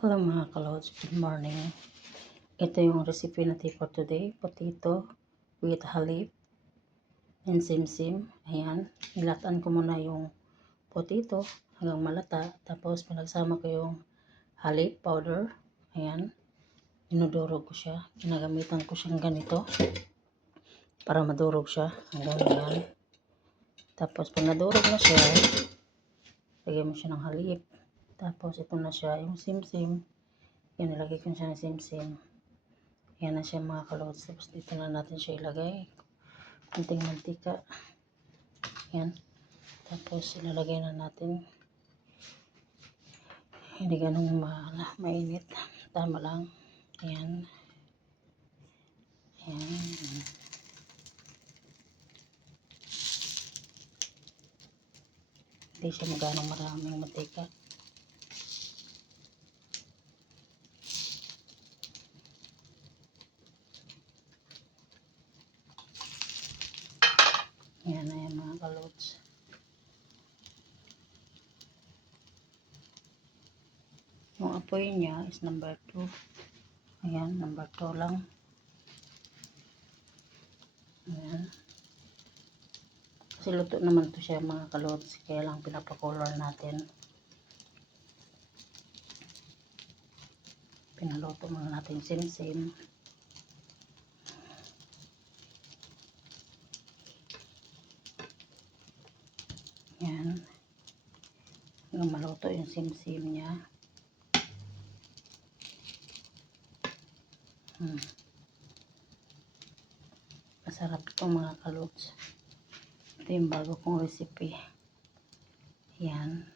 Hello mga kalods, good morning. Ito yung recipe natin for today. Potato with halib and simsim. Ayan, nilatan ko muna yung potato hanggang malata. Tapos pinagsama ko yung halib powder. Ayan, dinudurog ko siya. Ginagamitan ko siyang ganito para madurog siya hanggang ayan. Tapos pag nadurog na siya, lagyan mo siya ng halib. Tapos ito na siya, yung simsim. Yan, nilagay ko siya ng simsim. Yan na siya mga kalods. Tapos dito na natin siya ilagay. Kunting mantika. Yan. Tapos ilalagay na natin. Hindi ganong mainit. Tama lang. Yan. Yan. Hindi siya maganong maraming mantika. Yan na yan mga kalods. Yung apoy niya is number 2. Ayan, number 2 lang. Ayan. Kasi luto naman to siya mga kalods. Kaya lang pinapakolor natin. Pinaluto muna natin simsim. Yan. Hanggang maluto yung simsim niya. Masarap ito mga kalods. Ito yung bago kong recipe. Yan.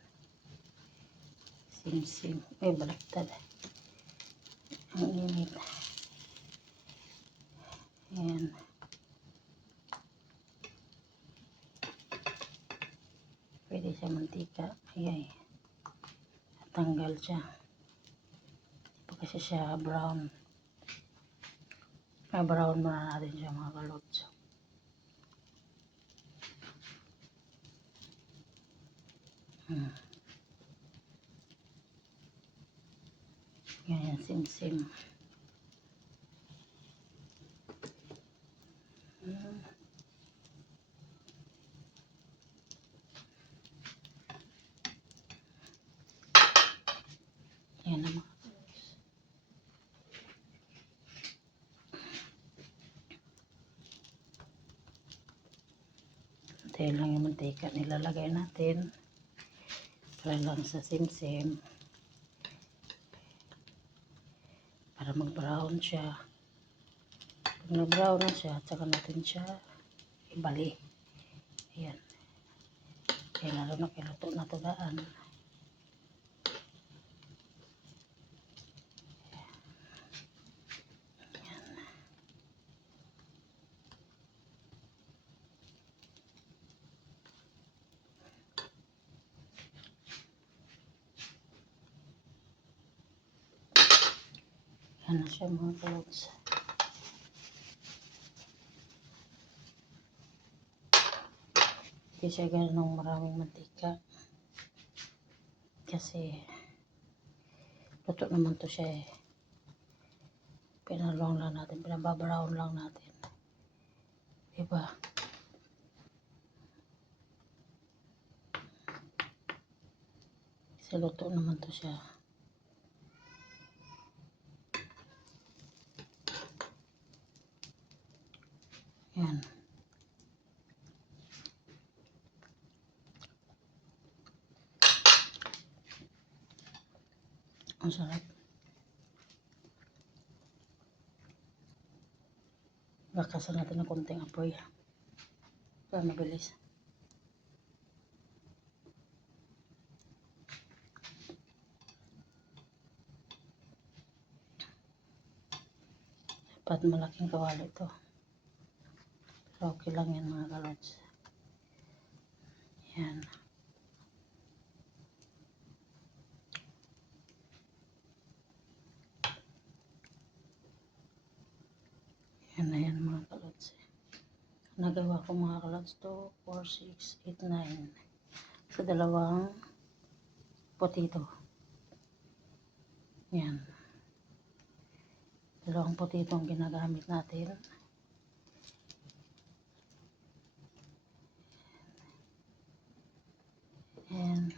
Simsim. Ay, balaktad. Ang init. Yan. Pwede siya mantika. Ay. Tanggal siya. Hindi pa kasi siya brown. Brown muna natin siya mga kalods. Yan, simsim. Yan na mga kalods. Tayo lang yung mantika nilalagay natin. Para lang sa simsim. Para mag-brown siya. Pag na-brown na siya, tsaka natin siya ibali. Ayan. Kaya lalo na kiluto na ito daan. Yan na siya mga kalods. Hindi siya ganong maraming mantika. Kasi luto naman to siya eh. Pinalong lang natin. Pinababrown lang natin. Diba? Kasi luto naman to siya. Yan. Ang sarap. Bakasan natin ng konting apoy. Para mabilis. Dapat malaking kawali ito. Pero okay lang yan mga kalods. Yan. Yan na yan mga kalods. Nagawa ko mga kalods 2, 4, 6, 8, 9. Sa dalawang potato. Yan. Dalawang potito ang ginagamit natin. And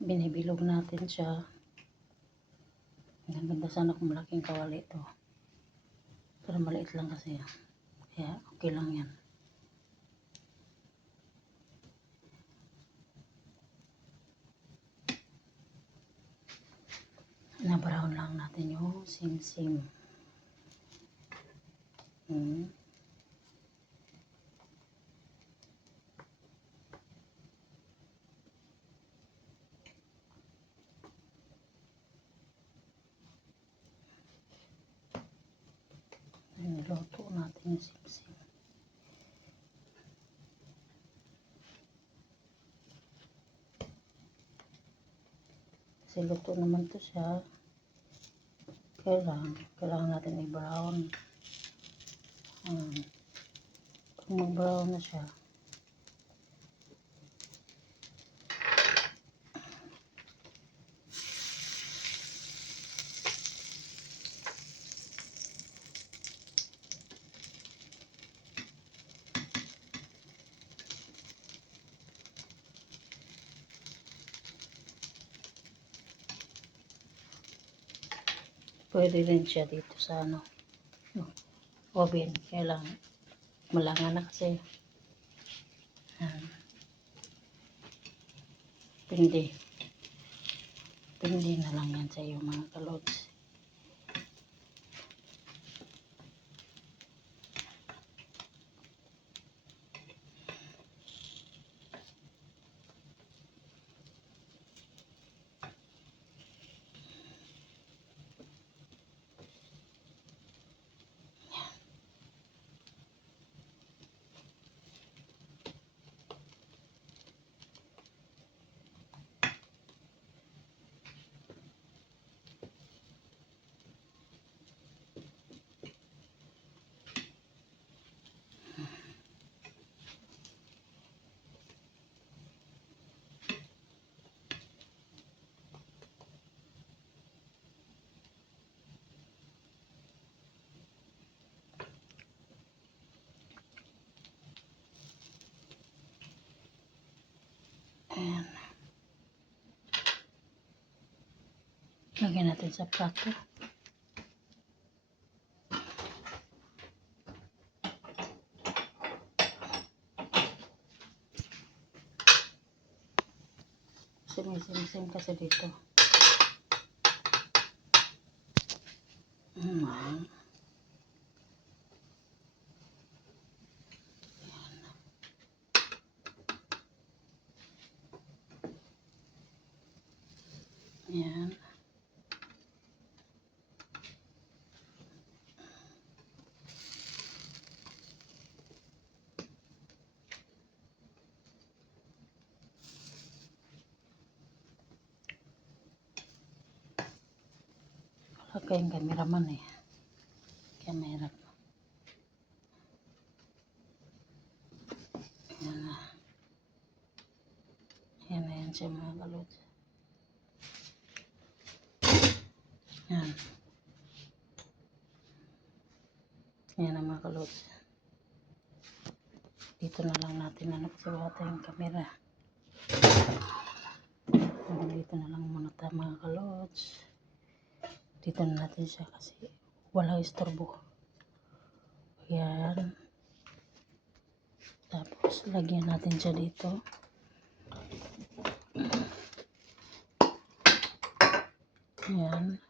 binibilog natin siya. Ang ganda sana kung malaking kawali ito. Pero maliit lang kasi. Kaya okay lang yan. Na-brown lang natin yung sim-sim. Niluto natin yung sim-sim. Kasi luto naman to siya. Kailangan natin i-brown. Kung mag-brown na siya, pwede rin siya dito sa oven. Kailangan malangan na kasi. Pindi na lang yan sa iyo mga kalods. Ayan. Lagyan natin sa plato. Sim-sim kasi dito. Ayan. Wala kayong cameraman eh. Kaya mahirap. Ayan na. Ayan na yan siya mga kalods. Ayan. Ayan na mga kalods. Dito na lang natin kasi wala tayong camera. Dito na lang muna tayo mga kalods. Dito na natin siya kasi walang istorbo. Ayan. Tapos lagyan natin siya dito. Ayan.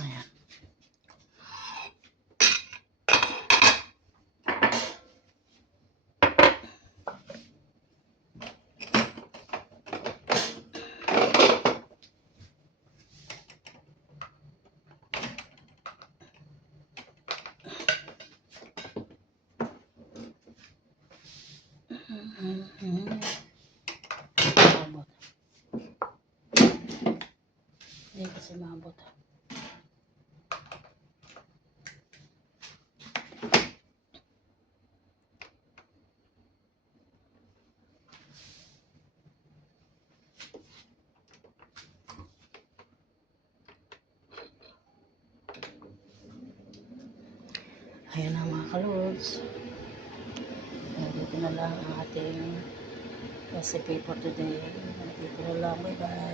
Ayan. Mhm. Maabot. Hindi kasi maabot. Ayan na mga kalods. Dito na lang ang ating recipe for today. Dito na lang. Bye bye.